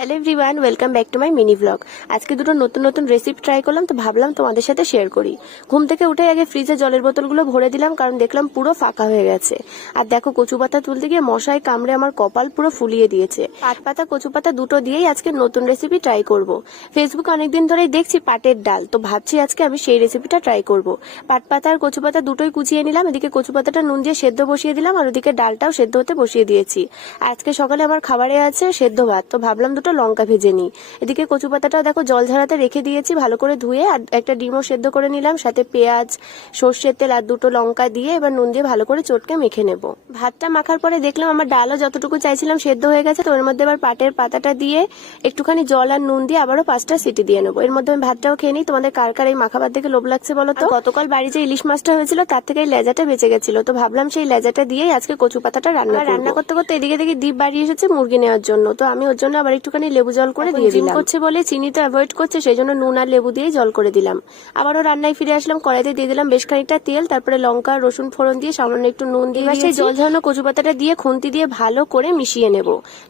Hello everyone, welcome back to my mini blog. আজকে দুটো নতুন নতুন রেসিপি ট্রাই করলাম, তো ভাবলাম তোমাদের সাথে শেয়ার করি। ঘুম থেকে উঠে আগে ফ্রিজে জলের বোতলগুলো ভরে দিলাম, কারণ দেখলাম পুরো ফাঁকা হয়ে গেছে। আর দেখো, কচু পাতা তুলতে গিয়ে মশায় কামড়ে আমার কপাল পুরো ফুলিয়ে দিয়েছে। পাট পাতা কচু পাতা দুটো দিয়েই আজকে নতুন রেসিপি ট্রাই করব। ফেসবুকে অনেকদিন ধরেই দেখছি পাটের ডাল, তো ভাবছি আজকে আমি সেই রেসিপিটা ট্রাই করব। পাট পাতা আর কচু পাতা দুটোই কুচিয়ে নিলাম। এদিকে কচু পাতাটা নুন দিয়ে সেদ্ধ বসিয়ে দিলাম, আর ওদিকে ডালটাও সেদ্ধ হতে বসিয়ে দিয়েছি। আজকে সকালে আমার খাবারে আছে সেদ্ধ ভাত, তো ভাবলাম দুটো লঙ্কা ভেজে নিই। এদিকে কচু পাতাটা দেখো জল ঝরাতে রেখে দিয়েছি ভালো করে ধুয়ে, আর একটা ডিমও সেদ্ধ করে নিলাম, সাথে পেঁয়াজ, সর্ষের তেল আর দুটো লঙ্কা দিয়ে এবার নুন দিয়ে ভালো করে চটকে মেখে নেব। ভাতটা মাখার পরে দেখলাম আমার ডালও যতটুকু চাইছিলাম সেদ্ধ হয়ে গেছে, তো এর মধ্যে এবার পাটের পাতাটা দিয়ে একটুখানি জল আর নুন দিয়ে আবারও 5টা সিটি দিয়ে নেবো। এর মধ্যে আমি ভাতটাও খেয়ে নিই। তোমাদের কার কার এই মাখা ভাত দেখে লোভ লাগছে বলো তো? গতকাল বাড়ি যে ইলিশ মাছটা হয়েছিল তার থেকে এই লেজাটা বেঁচে গেছিল, তো ভাবলাম সেই লেজাটা দিয়েই আজকে কচু পাতাটা রান্না করতে করতে এদিকে দেখি দীপ বাড়ি এসেছে মুরগি নেওয়ার জন্য, তো আমি ওর জন্য আবার একটুখানি লেবু জল করে দিয়ে দিলাম। করছে বলে চিনিটা অ্যাভয়েড করছে, সেই জন্য নুন আর লেবু দিয়ে জল করে দিলাম। আবারও রান্নায় ফিরে আসলাম, কড়াইতে দিয়ে দিলাম বেশ খানিকটা তেল, তারপরে লঙ্কা রসুন ফোড়ন দিয়ে সামান্য একটু নুন দিয়ে সেই জল ঝরানো কচু পাতাটা দিয়ে খুন্তি দিয়ে ভালো করে মিশিয়ে নেব।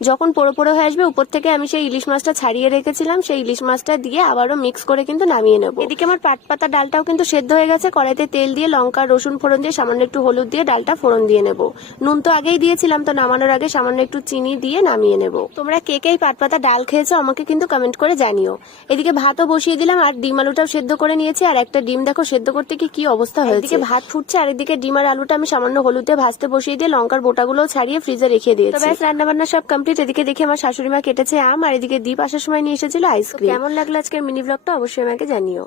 যখন পোড়ো পোড়ো হয়ে আসবে, উপর থেকে আমি সেই ইলিশ মাছটা ছাড়িয়ে রেখেছিলাম, সেই ইলিশ মাছটা দিয়ে আবারও মিক্স করে কিন্তু নামিয়ে নেব। এদিকে আমার পাট পাতা ডালটাও কিন্তু সেদ্ধ হয়ে গেছে। কড়াইতে তেল দিয়ে লঙ্কা রসুন ফোড়ন দিয়ে সামান্য একটু হলুদ দিয়ে ডালটা ফোড়ন দিয়ে নেব। নুন তো আগেই দিয়েছিলাম, তো নামানোর আগে সামান্য একটু চিনি দিয়ে নামিয়ে নেব। তোমরা কে কে পাট পাতা ডাল খেয়েছো আমাকে কিন্তু কমেন্ট করে জানিও। এদিকে ভাতও বসিয়ে দিলাম, আর ডিম আলুটাও সেদ্ধ করে নিয়েছি। আর একটা ডিম দেখো সেদ্ধ করতে কি অবস্থা হয়েছে। এদিকে ভাত ফুটছে, আর এদিকে ডিম আর আলুটা আমি সামান্য হলুদ দিয়ে ভাজতে বসিয়ে দিয়ে লঙ্কার বোটাগুলো ছাড়িয়ে ফ্রিজে রেখে দিয়েছি। তো ব্যাস, রান্না বান্না সব কমপ্লিট। এদিকে দেখি আমার শাশুড়ি মা কেটেছে আম, আর এদিকে দীপ আসার সময় নিয়ে এসেছিল আইসক্রিম। কেমন লাগলো আজকের মিনি ব্লগটা অবশ্যই আমাকে জানিও।